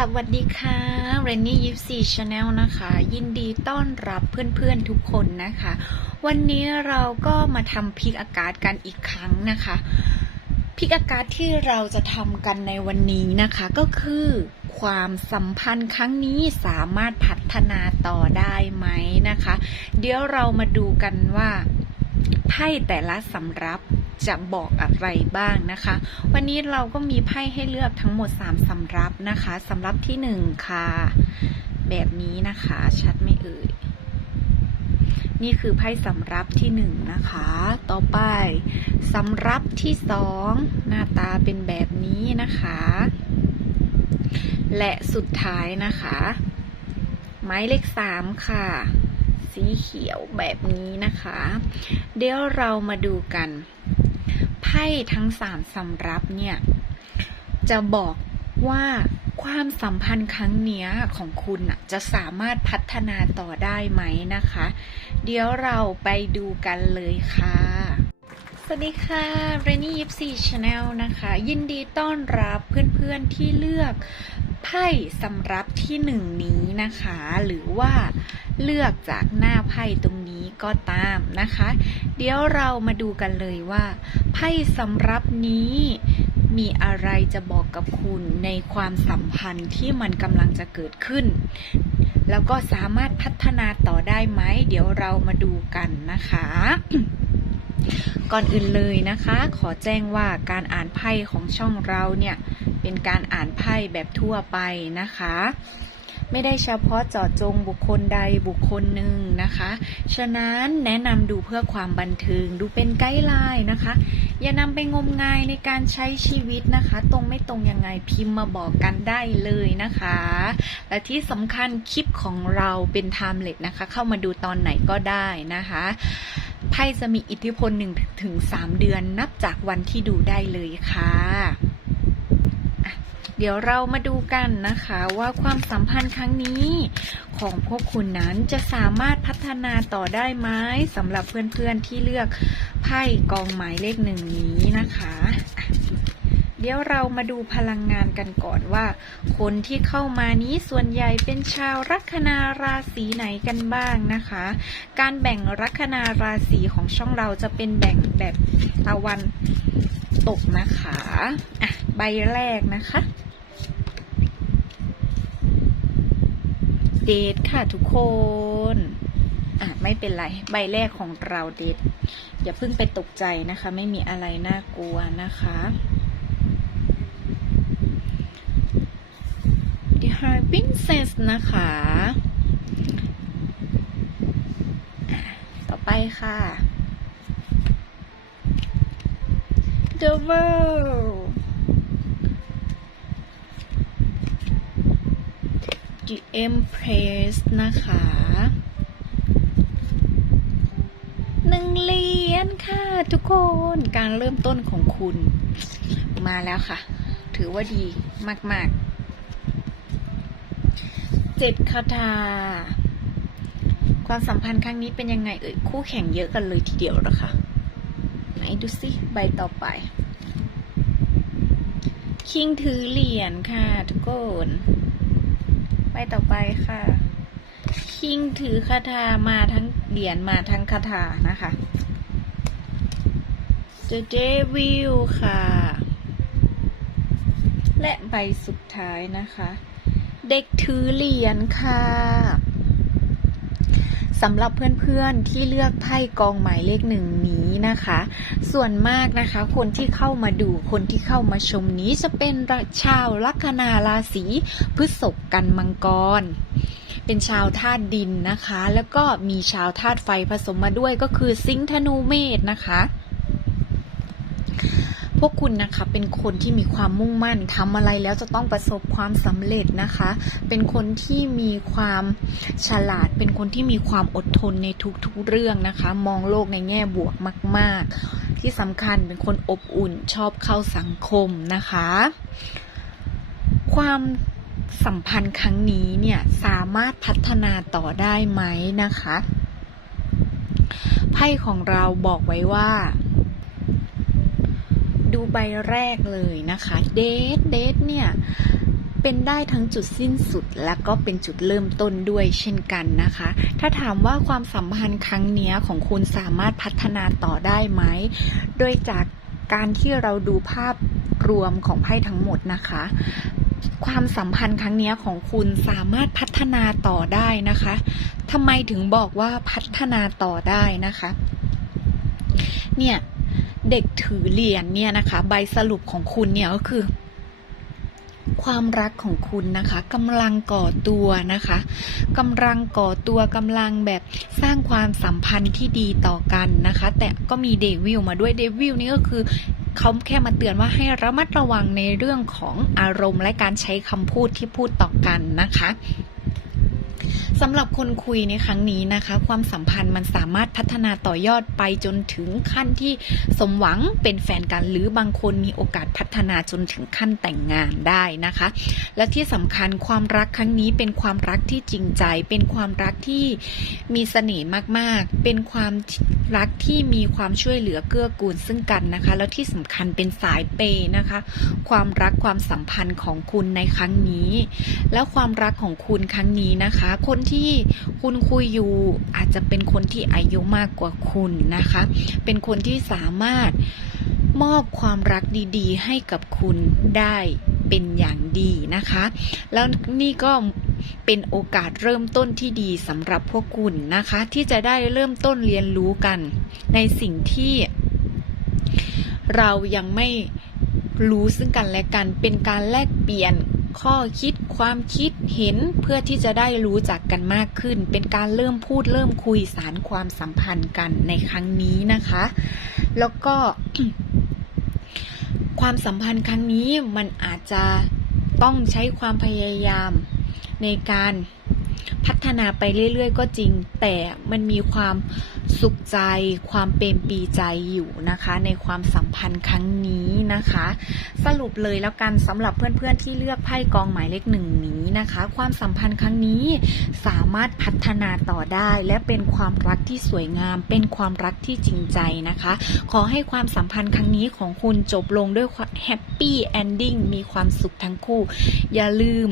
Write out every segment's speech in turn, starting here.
สวัสดีค่ะเรนนี่ยิปซีชาแนลนะคะ ยินดีต้อนรับเพื่อนๆทุกคนนะคะ วันนี้เราก็มาทำพิกอากาศกันอีกครั้งนะคะพิกอากาศที่เราจะทำกันในวันนี้นะคะ ก็คือความสัมพันธ์ครั้งนี้สามารถพัฒนาต่อได้ไหมนะคะ เดี๋ยวเรามาดูกันว่าไพ่แต่ละสำรับ จะบอกอะไรบ้างนะคะ วันนี้เราก็มีไพ่ให้เลือกทั้งหมด 3สำรับนะคะสำรับที่ 1 ค่ะ แบบนี้นะคะชัดไม่เอ่ย นี่คือไพ่สำรับที่ 1 นะคะ ต่อไปสำรับที่ 2 หน้าตาเป็นแบบนี้นะคะ และสุดท้ายนะคะ ไม้เลข 3 ค่ะสีเขียวแบบนี้นะคะ เดี๋ยวเรามาดูกัน ไพ่ทั้งสามสำรับเนี่ย จะบอกว่าความสัมพันธ์ครั้งนี้ของคุณน่ะจะสามารถพัฒนาต่อได้ไหมนะคะ เดี๋ยวเราไปดูกันเลยค่ะ สวัสดีค่ะเรนนี่ยิปซีชาแนลนะคะ ยินดีต้อนรับเพื่อนๆที่เลือกไพ่สำรับที่หนึ่งนี้นะคะ หรือว่าเลือกจากหน้าไพ่ตรงนี้ ก็ตามนะคะ เดี๋ยวเรามาดูกันเลยว่า ไพ่สำรับนี้มีอะไรจะบอกกับคุณในความสัมพันธ์ที่มันกำลังจะเกิดขึ้น แล้วก็สามารถพัฒนาต่อได้ไหม เดี๋ยวเรามาดูกันนะคะก่อนอื่นเลยนะคะ ขอแจ้งว่าการอ่านไพ่ของช่องเราเนี่ย เป็นการอ่านไพ่แบบทั่วไปนะคะ ไม่ได้เฉพาะเจาะจงบุคคลใดบุคคลหนึ่งนะคะ ฉะนั้นแนะนำดูเพื่อความบันเทิงดูเป็นไกด์ไลน์นะคะ อย่านำไปงมงายในการใช้ชีวิตนะคะ ตรงไม่ตรงยังไงพิมพ์มาบอกกันได้เลยนะคะ และที่สำคัญคลิปของเราเป็นไทม์เลสนะคะ เข้ามาดูตอนไหนก็ได้นะคะไพ่จะมีอิทธิพล1ถึง3เดือนนับจากวันที่ดูได้เลยค่ะ เดี๋ยวเรามาดูกันนะคะว่าความสัมพันธ์ครั้งนี้ ของพวกคุณนั้นจะสามารถพัฒนาต่อได้ไหมสำหรับเพื่อนๆที่เลือกไพ่กองหมายเลขหนึ่งนี้นะคะเดี๋ยวเรามาดูพลังงานกันก่อนว่า คนที่เข้ามานี้ส่วนใหญ่เป็นชาวลัคนาราศีไหนกันบ้างนะคะ การแบ่งลัคนาราศีของช่องเราจะเป็นแบ่งแบบตะวันตกนะคะอะใบแรกนะคะ เดทค่ะทุกคน อะไม่เป็นไร ใบแรกของเราเดทอย่าเพิ่งไปตกใจนะคะ ไม่มีอะไรน่ากลัวนะคะ The High Princess นะคะะต่อไปค่ะ The World The Empress นะคะ หนึ่งเหรียญค่ะทุกคน การเริ่มต้นของคุณ มาแล้วค่ะ ถือว่าดีมาก ๆ เจ็ดคาถาความสัมพันธ์ครั้งนี้เป็นยังไงเอ่ย คู่แข่งเยอะกันเลยทีเดียวเหรอคะ ไหนดูสิ ใบต่อไป คิงถือเหรียญค่ะทุกคน ไปต่อไปค่ะ คิงถือคาถามาทั้งเหรียญมาทั้งคาถานะคะ The Devil ค่ะ และใบสุดท้ายนะคะ เด็กถือเหรียญค่ะสำหรับเพื่อนๆที่เลือกไพ่กองหมายเลขหนึ่งนี้ นะคะ ส่วนมากนะคะ คนที่เข้ามาดูคนที่เข้ามาชมนี้จะเป็นชาวลัคนาราศีพฤษภกันมังกร เป็นชาวธาตุดินนะคะ แล้วก็มีชาวธาตุไฟผสมมาด้วยก็คือ สิงห์ธนูเมษนะคะ พวกคุณนะคะเป็นคนที่มีความมุ่งมั่นทำอะไรแล้วจะต้องประสบความสำเร็จนะคะ เป็นคนที่มีความฉลาด เป็นคนที่มีความอดทนในทุกๆเรื่องนะคะ มองโลกในแง่บวกมาก ๆ ที่สำคัญเป็นคนอบอุ่นชอบเข้าสังคมนะคะ ความสัมพันธ์ครั้งนี้เนี่ยสามารถพัฒนาต่อได้ไหมนะคะ ไพ่ของเราบอกไว้ว่า ดูใบแรกเลยนะคะ เดทเดทเนี่ยเป็นได้ทั้งจุดสิ้นสุดและก็เป็นจุดเริ่มต้นด้วยเช่นกันนะคะ ถ้าถามว่าความสัมพันธ์ครั้งนี้ของคุณสามารถพัฒนาต่อได้ไหม โดยจากการที่เราดูภาพรวมของไพ่ทั้งหมดนะคะ ความสัมพันธ์ครั้งนี้ของคุณสามารถพัฒนาต่อได้นะคะทำไมถึงบอกว่าพัฒนาต่อได้นะคะ เนี่ยเด็กถือเหรียญเนี่ยนะคะ ใบสรุปของคุณเนี่ยก็คือ ความรักของคุณนะคะกำลังก่อตัวนะคะกำลังก่อตัวกำลังแบบสร้างความสัมพันธ์ที่ดีต่อกันนะคะ แต่ก็มีเดวิลมาด้วยเดวิลนี่ก็คือเขาแค่มาเตือนว่าให้ระมัดระวังในเรื่องของอารมณ์และการใช้คำพูดที่พูดต่อกันนะคะ สำหรับคนคุยในครั้งนี้นะคะ ความสัมพันธ์มันสามารถพัฒนาต่อยอดไปจนถึงขั้นที่สมหวังเป็นแฟนกัน หรือบางคนมีโอกาสพัฒนาจนถึงขั้นแต่งงานได้นะคะ และที่สำคัญความรักครั้งนี้เป็นความรักที่จริงใจ เป็นความรักที่มีเสน่ห์มากๆ เป็นความรักที่มีความช่วยเหลือเกื้อกูลซึ่งกันนะคะ แล้วที่สำคัญเป็นสายเปย์นะคะ ความรักความสัมพันธ์ของคุณในครั้งนี้ แล้วความรักของคุณครั้งนี้นะคะ คนที่คุณคุยอยู่อาจจะเป็นคนที่อายุมากกว่าคุณนะคะ เป็นคนที่สามารถมอบความรักดีๆ ให้กับคุณได้เป็นอย่างดีนะคะ แล้วนี่ก็เป็นโอกาสเริ่มต้นที่ดีสำหรับพวกคุณนะคะ ที่จะได้เริ่มต้นเรียนรู้กัน ในสิ่งที่เรายังไม่รู้ซึ่งกันและกันเป็นการแลกเปลี่ยน ข้อคิดความคิดเห็นเพื่อที่จะได้รู้จักกันมากขึ้น เป็นการเริ่มพูดเริ่มคุยสารความสัมพันธ์กันในครั้งนี้นะคะ แล้วก็ความสัมพันธ์ครั้งนี้มันอาจจะต้องใช้ความพยายามในการ พัฒนาไปเรื่อยๆ ก็จริง แต่มันมีความสุขใจความเป็นปีใจอยู่นะคะ ในความสัมพันธ์ครั้งนี้นะคะ สรุปเลยแล้วกันสำหรับเพื่อนๆที่เลือกไพ่กองหมายเลขหนึ่งนี้นะคะ ความสัมพันธ์ครั้งนี้สามารถพัฒนาต่อได้ และเป็นความรักที่สวยงาม เป็นความรักที่จริงใจนะคะ ขอให้ความสัมพันธ์ครั้งนี้ของคุณจบลงด้วยแฮปปี้แอนดิ้งมีความสุขทั้งคู่ อย่าลืม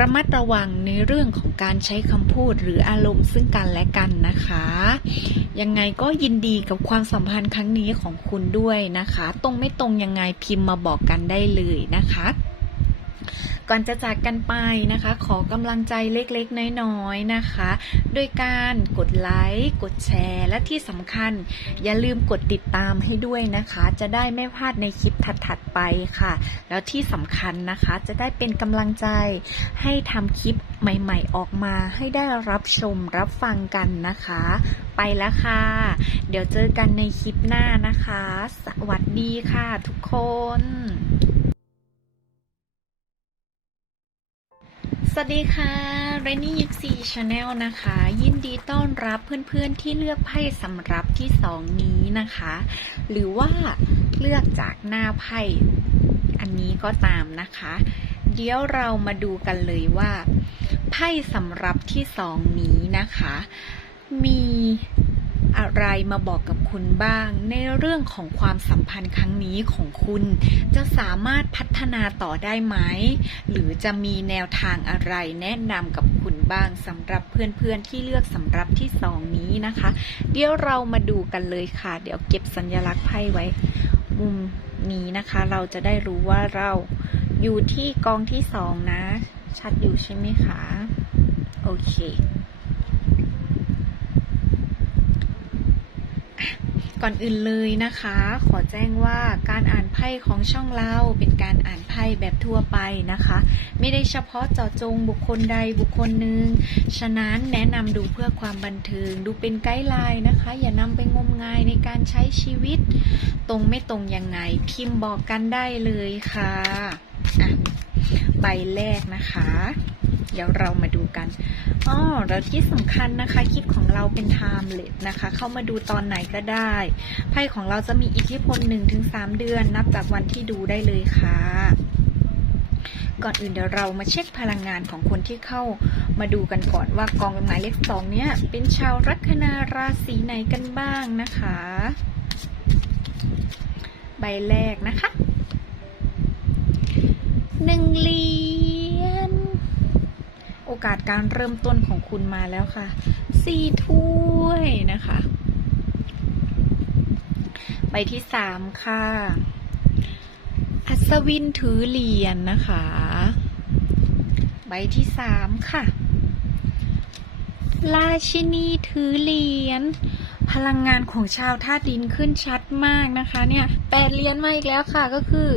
ระมัดระวังในเรื่องของการใช้คำพูดหรืออารมณ์ซึ่งกันและกันนะคะ ยังไงก็ยินดีกับความสัมพันธ์ครั้งนี้ของคุณด้วยนะคะ ตรงไม่ตรงยังไงพิมพ์มาบอกกันได้เลยนะคะ ก่อนจะจากกันไปนะคะ ขอกำลังใจเล็กๆ น้อยๆนะคะ โดยการกดไลค์กดแชร์ และที่สำคัญ อย่าลืมกดติดตามให้ด้วยนะคะ จะได้ไม่พลาดในคลิปถัดๆไปค่ะ แล้วที่สำคัญนะคะจะได้เป็นกำลังใจ ให้ทำคลิปใหม่ๆ ออกมาให้ได้รับชมรับฟังกันนะคะ ไปแล้วค่ะ เดี๋ยวเจอกันในคลิปหน้านะคะ สวัสดีค่ะทุกคน วัสดีค่ะ r a n n y 24 Channel นะคะ ยินดีต้อนรับเพื่อนๆที่เลือกไพ่สำรับที่สองนี้นะคะ หรือว่าเลือกจากหน้าไพ่อันนี้ก็ตามนะคะ เดี๋ยวเรามาดูกันเลยว่า ไพ่สำรับที่สองนี้นะคะ มี อะไรมาบอกกับคุณบ้าง ในเรื่องของความสัมพันธ์ครั้งนี้ของคุณ จะสามารถพัฒนาต่อได้ไหม หรือจะมีแนวทางอะไรแนะนำกับคุณบ้างสำหรับเพื่อนๆที่เลือกสำหรับที่สองนี้นะคะ เดี๋ยวเรามาดูกันเลยค่ะ เดี๋ยวเก็บสัญลักษณ์ไพ่ไว้ มุมนี้นะคะ เราจะได้รู้ว่าเราอยู่ที่กองที่สองนะ ชัดอยู่ใช่ไหมคะ โอเค ก่อนอื่นเลยนะคะ ขอแจ้งว่าการอ่านไพ่ของช่องเราเป็นการอ่านไพ่แบบทั่วไปนะคะ ไม่ได้เฉพาะเจาะจงบุคคลใดบุคคลหนึ่งฉะนั้นแนะนำดูเพื่อความบันเทิง ดูเป็นไกด์ไลน์นะคะ อย่านำไปงมงายในการใช้ชีวิต ตรงไม่ตรงยังไงพิมพ์บอกกันได้เลยค่ะอะใบแรกนะคะ ดี๋ยวเรามาดูกันอ๋อแล้วที่สำคัญนะคะคลิปของเราเป็น timeless นะคะ เข้ามาดูตอนไหนก็ได้ไพ่ของเราจะมีอิทธิพล 1-3 เดือน นับจากวันที่ดูได้เลยค่ะก่อนอื่นเดี๋ยวเรามาเช็คพลังงานของคนที่เข้ามาดูกันก่อนว่ากองหมายเลขสองเนี้ยเป็นชาวลัคนาราศีไหนกันบ้างนะคะ ใบแรกนะคะหนึ่งเหรี โอกาสการเริ่มต้นของคุณมาแล้วค่ะสี่ถ้วยนะคะ ใบที่สามค่ะ อัศวินถือเหรียญนะคะ ใบที่สามค่ะ ราชินีถือเหรียญ พลังงานของชาวธาตุดินขึ้นชัดมากนะคะเนี่ยแปดเหรียญมาอีกแล้วค่ะก็คือ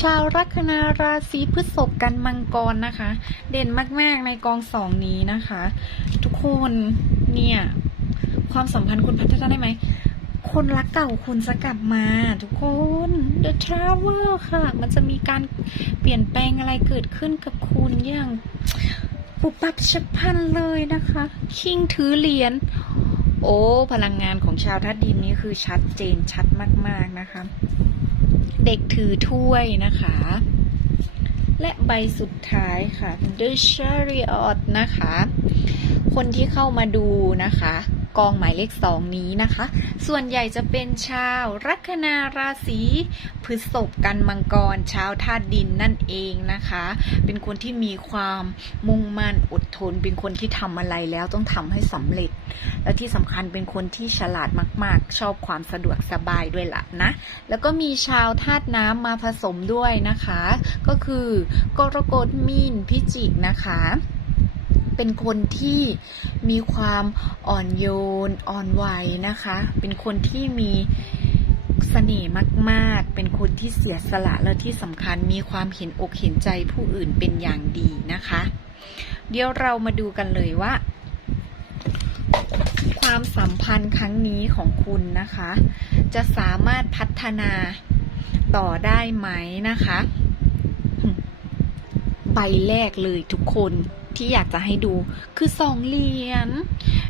ชาวลัคนาราศีพฤษภกันมังกรนะคะ เด่นมากๆในกองสองนี้นะคะ ทุกคนเนี่ยความสัมพันธ์คุณพัฒนาได้ไหมคนรักเก่าคุณจะกลับมาทุกคน The Travel ค่ะ มันจะมีการเปลี่ยนแปลงอะไรเกิดขึ้นกับคุณอย่างปุบปับฉับพลันเลยนะคะ คิงถือเหรียญ โอ้ พลังงานของชาวทัดดินนี้คือชัดเจนชัดมาก ๆนะคะ เด็กถือถ้วยนะคะ และใบสุดท้ายค่ะ The Chariot นะคะ คนที่เข้ามาดูนะคะ กองหมายเลขสองนี้นะคะ ส่วนใหญ่จะเป็นชาวลัคนาราศีพฤษภกันมังกร ชาวธาตุดินนั่นเองนะคะ เป็นคนที่มีความมุ่งมั่นอดทน เป็นคนที่ทำอะไรแล้วต้องทำให้สำเร็จ และที่สำคัญเป็นคนที่ฉลาดมาก ๆ ชอบความสะดวกสบายด้วยล่ะนะ แล้วก็มีชาวธาตุน้ำมาผสมด้วยนะคะ ก็คือกรกฎมีนพิจิกนะคะ เป็นคนที่มีความอ่อนโยนอ่อนไหวนะคะ เป็นคนที่มีเสน่ห์มาก ๆ เป็นคนที่เสียสละและที่สำคัญมีความเห็นอกเห็นใจผู้อื่นเป็นอย่างดีนะคะ เดี๋ยวเรามาดูกันเลยว่า ความสัมพันธ์ครั้งนี้ของคุณนะคะ จะสามารถพัฒนาต่อได้ไหมนะคะ ใบแรกเลยทุกคน ที่อยากจะให้ดูคือสองเหรียญ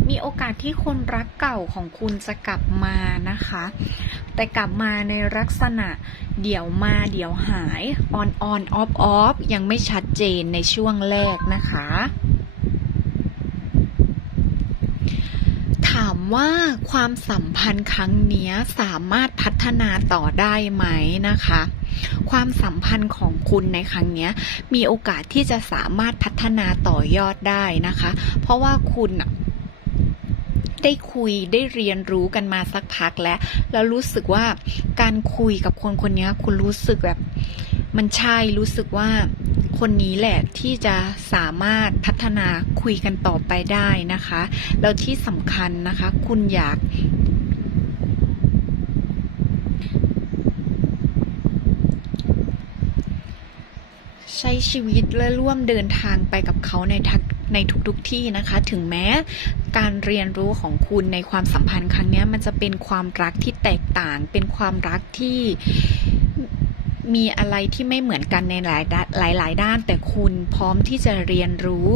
มีโอกาสที่คนรักเก่าของคุณจะกลับมานะคะ แต่กลับมาในลักษณะเดี๋ยวมาเดี๋ยวหายออนออนออฟออฟยังไม่ชัดเจนในช่วงแรกนะคะ ถาม ว่าความสัมพันธ์ครั้งนี้สามารถพัฒนาต่อได้ไหมนะคะ ความสัมพันธ์ของคุณในครั้งนี้มีโอกาสที่จะสามารถพัฒนาต่อยอดได้นะคะ เพราะว่าคุณได้คุยได้เรียนรู้กันมาสักพักแล้ว แล้วรู้สึกว่าการคุยกับคนคนนี้คุณรู้สึกแบบ มันใช่รู้สึกว่า คนนี้แหละที่จะสามารถพัฒนาคุยกันต่อไปได้นะคะ แล้วที่สำคัญนะคะ คุณอยากใช้ชีวิตและร่วมเดินทางไปกับเขาในทักในทุกๆทที่นะคะ ถึงแม้การเรียนรู้ของคุณในความสัมพันธ์ครั้งนี้มันจะเป็นความรักที่แตกต่าง เป็นความรักที่ มีอะไรที่ไม่เหมือนกันในหลายด้านหลายด้าน แต่คุณพร้อมที่จะเรียนรู้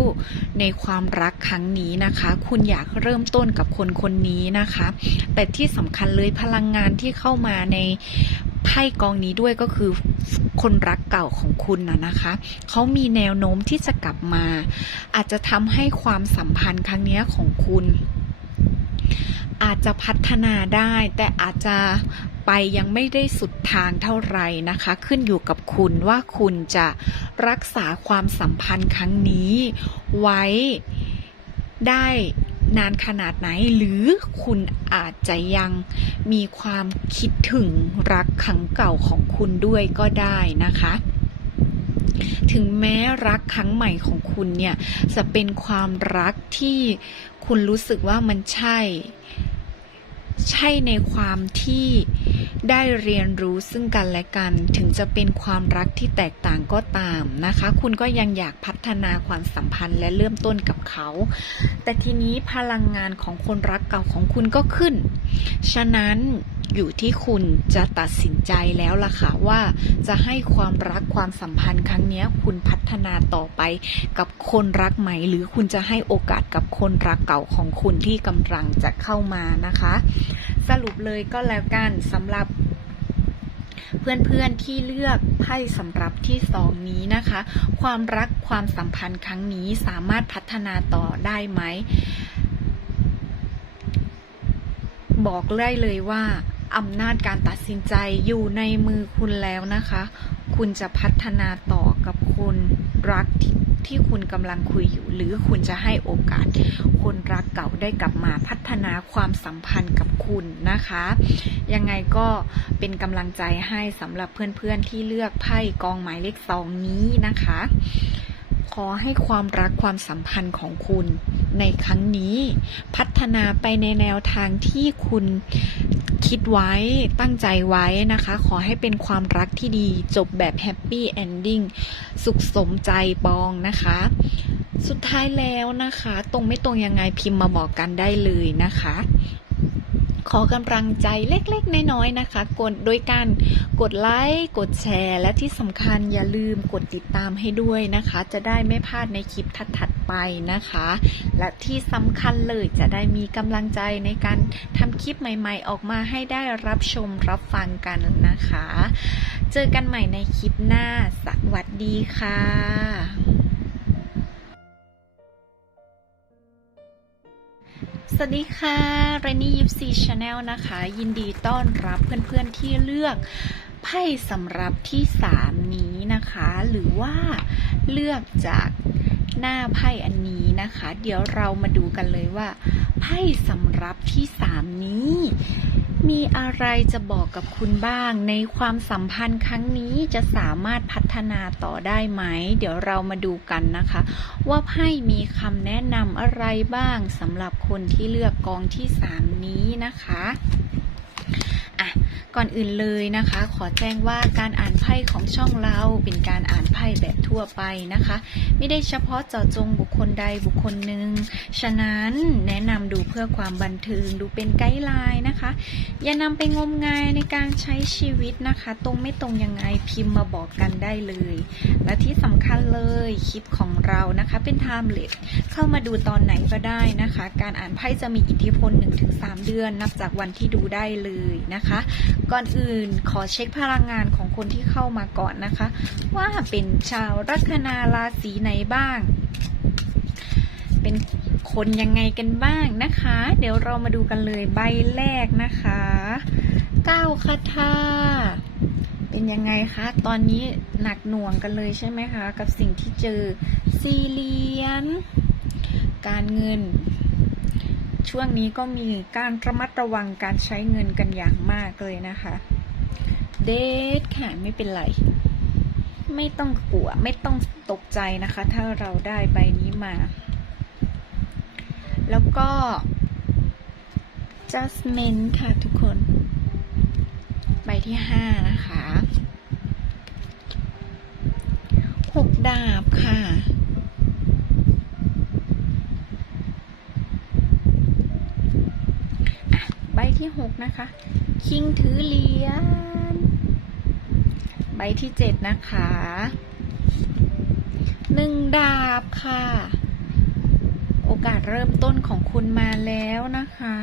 ในความรักครั้งนี้นะคะ คุณอยากเริ่มต้นกับคนคนนี้นะคะ แต่ที่สำคัญเลยพลังงานที่เข้ามาในไพ่กองนี้ด้วยก็คือคนรักเก่าของคุณนะนะคะเขามีแนวโน้มที่จะกลับมา อาจจะทำให้ความสัมพันธ์ครั้งนี้ของคุณอาจจะพัฒนาได้แต่อาจจะ ไปยังไม่ได้สุดทางเท่าไหร่นะคะ ขึ้นอยู่กับคุณว่าคุณจะรักษาความสัมพันธ์ครั้งนี้ ไว้ได้นานขนาดไหนหรือคุณอาจจะยังมีความคิดถึงรักครั้งเก่าของคุณด้วยก็ได้นะคะ ถึงแม้รักครั้งใหม่ของคุณเนี่ยจะเป็นความรักที่คุณรู้สึกว่ามันใช่ ใช่ในความที่ได้เรียนรู้ซึ่งกันและกัน ถึงจะเป็นความรักที่แตกต่างก็ตามนะคะ คุณก็ยังอยากพัฒนาความสัมพันธ์และเริ่มต้นกับเขา แต่ทีนี้พลังงานของคนรักเก่าของคุณก็ขึ้น ฉะนั้น อยู่ที่คุณจะตัดสินใจแล้วล่ะค่ะว่าจะให้ความรักความสัมพันธ์ครั้งนี้คุณพัฒนาต่อไปกับคนรักใหม่หรือคุณจะให้โอกาสกับคนรักเก่าของคุณที่กำลังจะเข้ามานะคะ สรุปเลยก็แล้วกันสำหรับเพื่อนๆที่เลือกไพ่สำหรับที่สองนี้นะคะ ความรักความสัมพันธ์ครั้งนี้สามารถพัฒนาต่อได้ไหม บอกได้เลยว่า อำนาจการตัดสินใจอยู่ในมือคุณแล้วนะคะ คุณจะพัฒนาต่อกับคนรักที่ที่คุณกำลังคุยอยู่ หรือคุณจะให้โอกาส คนรักเก่าได้กลับมาพัฒนาความสัมพันธ์กับคุณนะคะ ยังไงก็เป็นกำลังใจให้สำหรับเพื่อนๆที่เลือกไพ่กองหมายเลขสองนี้นะคะ ขอให้ความรักความสัมพันธ์ของคุณ ในครั้งนี้พัฒนาไปในแนวทางที่คุณคิดไว้ตั้งใจไว้นะคะ ขอให้เป็นความรักที่ดีจบแบบแฮปปี้เอนดิ้งสุขสมใจปองนะคะ สุดท้ายแล้วนะคะ ตรงไม่ตรงยังไงพิมพ์มาบอกกันได้เลยนะคะ ขอกำลังใจเล็กๆ น้อยๆนะคะ กดโดยการกดไลค์กดแชร์ และที่สำคัญอย่าลืมกดติดตามให้ด้วยนะคะ จะได้ไม่พลาดในคลิปถัดๆไปนะคะ และที่สำคัญเลยจะได้มีกำลังใจในการทำคลิปใหม่ ๆ ออกมาให้ได้รับชมรับฟังกันนะคะ เจอกันใหม่ในคลิปหน้าสวัสดีค่ะ สวัสดีค่ะเรนนี่ยิปซีชาแนลนะคะ ยินดีต้อนรับเพื่อนๆที่เลือกไพ่สำหรับที่ 3 นี้นะคะ หรือว่าเลือกจากหน้าไพ่อันนี้นะคะ เดี๋ยวเรามาดูกันเลยว่า ไพ่สำหรับที่ 3 นี้ มีอะไรจะบอกกับคุณบ้าง ในความสัมพันธ์ครั้งนี้จะสามารถพัฒนาต่อได้ไหม เดี๋ยวเรามาดูกันนะคะ ว่าไพ่มีคำแนะนำอะไรบ้างสำหรับคนที่เลือกกองที่ 3 นี้นะคะอะก่อนอื่นเลยนะคะ ขอแจ้งว่าการอ่านไพ่ของช่องเราเป็นการอ่านไพ่แบบทั่วไปนะคะ ไม่ได้เฉพาะเจาะจงบุคคลใดบุคคลหนึ่งฉะนั้นแนะนำดูเพื่อความบันเทิงดูเป็นไกด์ไลน์นะคะ อย่านำไปงมงายในการใช้ชีวิตนะคะ ตรงไม่ตรงยังไงพิมพ์มาบอกกันได้เลย และที่สำคัญเลยคลิปของเรานะคะเป็น timeless เข้ามาดูตอนไหนก็ได้นะคะ การอ่านไพ่จะมีอิทธิพล 1-3 เดือน นับจากวันที่ดูได้เลยนะคะก่อนอื่นขอเช็คพลังงานของคนที่เข้ามาก่อนนะคะ ว่าเป็นชาวลัคนาราศีไหนบ้าง เป็นคนยังไงกันบ้างนะคะ เดี๋ยวเรามาดูกันเลยใบแรกนะคะเก้าคาถาเป็นยังไงคะ ตอนนี้หนักหน่วงกันเลยใช่ไหมคะ กับสิ่งที่เจอสี่เหรียญการเงิน ช่วงนี้ก็มีการระมัดระวังการใช้เงินกันอย่างมากเลยนะคะ เดทค่ะไม่เป็นไร ไม่ต้องกลัว ไม่ต้องตกใจนะคะ ถ้าเราได้ใบนี้มา แล้วก็ Jasmine ค่ะทุกคน ใบที่ห้านะคะหกดาบค่ะ ใบ ที่หกนะคะ คิงถือเหรียญใบที่เจ็ดนะคะหนึ่งดาบค่ะ โอกาสเริ่มต้นของคุณมาแล้วนะคะ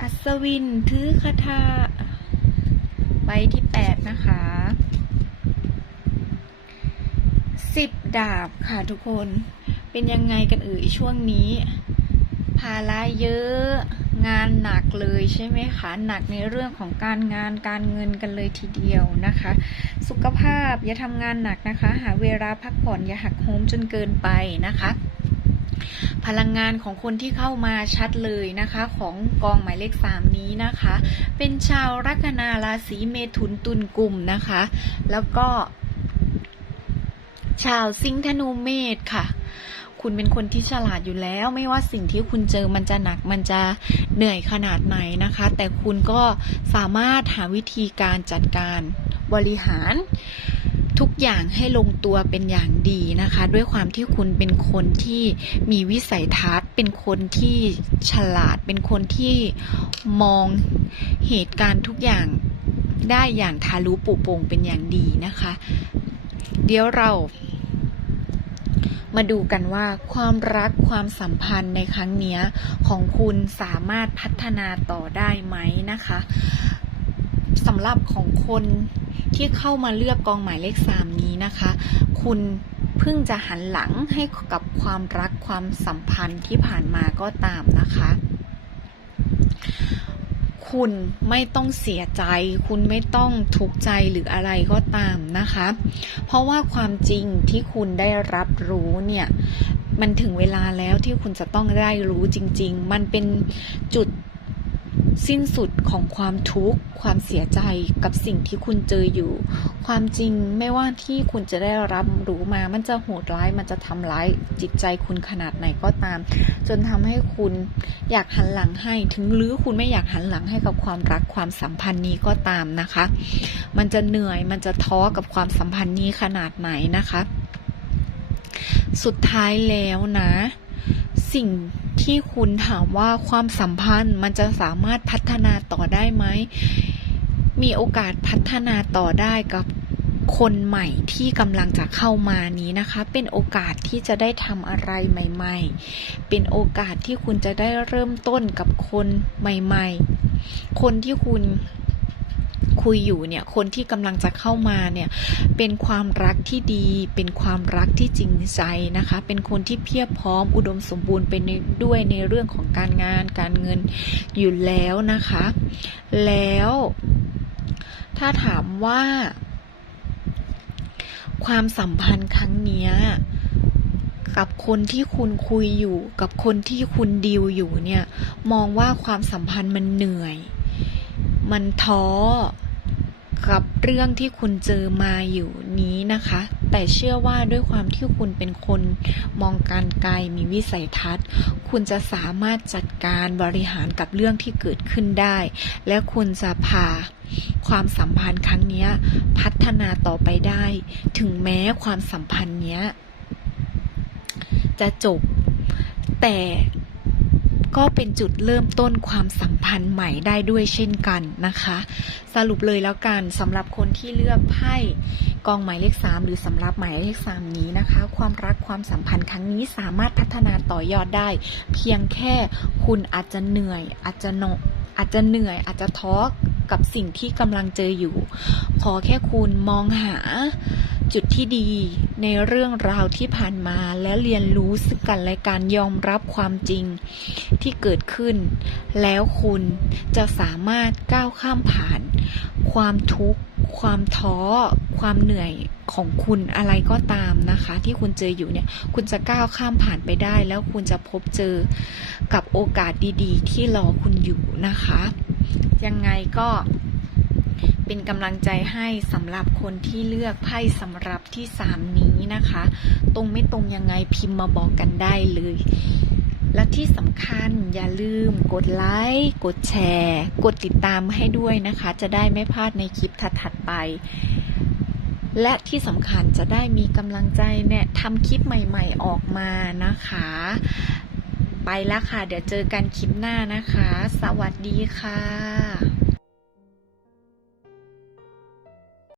อัศวินถือคาถาใบที่แปดนะคะสิบดาบค่ะทุกคนเป็นยังไงกันเอ่ยช่วงนี้ ภาระเยอะ งานหนักเลยใช่ไหมคะหนักในเรื่องของการงานการเงินกันเลยทีเดียวนะคะ สุขภาพอย่าทำงานหนักนะคะ หาเวลาพักผ่อนอย่าหักโหมจนเกินไปนะคะพลังงานของคนที่เข้ามาชัดเลยนะคะ ของกองหมายเลขสามนี้นะคะ เป็นชาวลัคนาราศีเมถุนตุลกลุ่มนะคะ แล้วก็ ชาวสิงห์ธนูเมษค่ะ คุณเป็นคนที่ฉลาดอยู่แล้ว ไม่ว่าสิ่งที่คุณเจอมันจะหนักมันจะเหนื่อยขนาดไหนนะคะ แต่คุณก็สามารถหาวิธีการจัดการบริหารทุกอย่างให้ลงตัวเป็นอย่างดีนะคะ ด้วยความที่คุณเป็นคนที่มีวิสัยทัศน์ เป็นคนที่ฉลาด เป็นคนที่มองเหตุการณ์ทุกอย่างได้อย่างทารุปุโปร่งเป็นอย่างดีนะคะ เดี๋ยวเรา มาดูกันว่าความรักความสัมพันธ์ในครั้งนี้ของคุณสามารถพัฒนาต่อได้ไหมนะคะสำหรับของคนที่เข้ามาเลือกกองหมายเลขสามนี้นะคะ คุณเพิ่งจะหันหลังให้กับความรักความสัมพันธ์ที่ผ่านมาก็ตามนะคะ คุณไม่ต้องเสียใจ คุณไม่ต้องทุกข์ใจหรืออะไรก็ตามนะคะ เพราะว่าความจริงที่คุณได้รับรู้เนี่ย มันถึงเวลาแล้วที่คุณจะต้องได้รู้จริง ๆ มันเป็นจุด สิ้นสุดของความทุกข์ ความเสียใจกับสิ่งที่คุณเจออยู่ ความจริงไม่ว่าที่คุณจะได้รับรู้มา มันจะโหดร้าย มันจะทำร้ายจิตใจคุณขนาดไหนก็ตาม จนทำให้คุณอยากหันหลังให้ ถึงหรือคุณไม่อยากหันหลังให้กับความรักความสัมพันธ์นี้ก็ตามนะคะ มันจะเหนื่อย มันจะท้อกับความสัมพันธ์นี้ขนาดไหนนะคะ สุดท้ายแล้วนะ สิ่งที่คุณถามว่าความสัมพันธ์มันจะสามารถพัฒนาต่อได้ไหม มีโอกาสพัฒนาต่อได้กับคนใหม่ที่กำลังจะเข้ามานี้นะคะ เป็นโอกาสที่จะได้ทำอะไรใหม่ ๆ เป็นโอกาสที่คุณจะได้เริ่มต้นกับคนใหม่ ๆ คนที่คุณ คุยอยู่เนี่ยคนที่กำลังจะเข้ามาเนี่ยเป็นความรักที่ดี เป็นความรักที่จริงใจนะคะ เป็นคนที่เพียบพร้อมอุดมสมบูรณ์เป็นด้วยในเรื่องของการงานการเงินอยู่แล้วนะคะ แล้ว ถ้าถามว่า ความสัมพันธ์ครั้งนี้กับคนที่คุณคุยอยู่ กับคนที่คุณดีลอยู่เนี่ย มองว่าความสัมพันธ์มันเหนื่อย มันท้อกับเรื่องที่คุณเจอมาอยู่นี้นะคะ แต่เชื่อว่าด้วยความที่คุณเป็นคนมองการไกลมีวิสัยทัศน์ คุณจะสามารถจัดการบริหารกับเรื่องที่เกิดขึ้นได้ และคุณจะพาความสัมพันธ์ครั้งนี้พัฒนาต่อไปได้ ถึงแม้ความสัมพันธ์เนี้ย จะจบแต่ ก็เป็นจุดเริ่มต้นความสัมพันธ์ใหม่ได้ด้วยเช่นกันนะคะ สรุปเลยแล้วกันสำหรับคนที่เลือกไพ่กองหมายเลข 3 หรือสำหรับหมายเลข 3 นี้นะคะ ความรักความสัมพันธ์ครั้งนี้สามารถพัฒนาต่อยอดได้ เพียงแค่คุณอาจจะเหนื่อยอาจจะหนก อาจจะเหนื่อยอาจจะท้อกับสิ่งที่กำลังเจออยู่ ขอแค่คุณมองหาจุดที่ดีในเรื่องราวที่ผ่านมาและเรียนรู้ซึ่งกันและการยอมรับความจริงที่เกิดขึ้น แล้วคุณจะสามารถก้าวข้ามผ่าน ความทุกข์ ความท้อความเหนื่อยของคุณอะไรก็ตามนะคะ ที่คุณเจออยู่เนี่ย คุณจะก้าวข้ามผ่านไปได้ แล้วคุณจะพบเจอกับโอกาสดีๆ ที่รอคุณอยู่นะคะ ยังไงก็เป็นกำลังใจให้สำหรับคนที่เลือกไพ่สำหรับที่3นี้นะคะ ตรงไม่ตรงยังไงพิมพ์มาบอกกันได้เลย และที่สำคัญอย่าลืมกดไลค์ กดแชร์ กดติดตามให้ด้วยนะคะ จะได้ไม่พลาดในคลิปถัดๆไป และที่สำคัญจะได้มีกำลังใจเนี่ยทำคลิปใหม่ๆออกมานะคะ ไปแล้วค่ะ เดี๋ยวเจอกันคลิปหน้านะคะ สวัสดีค่ะ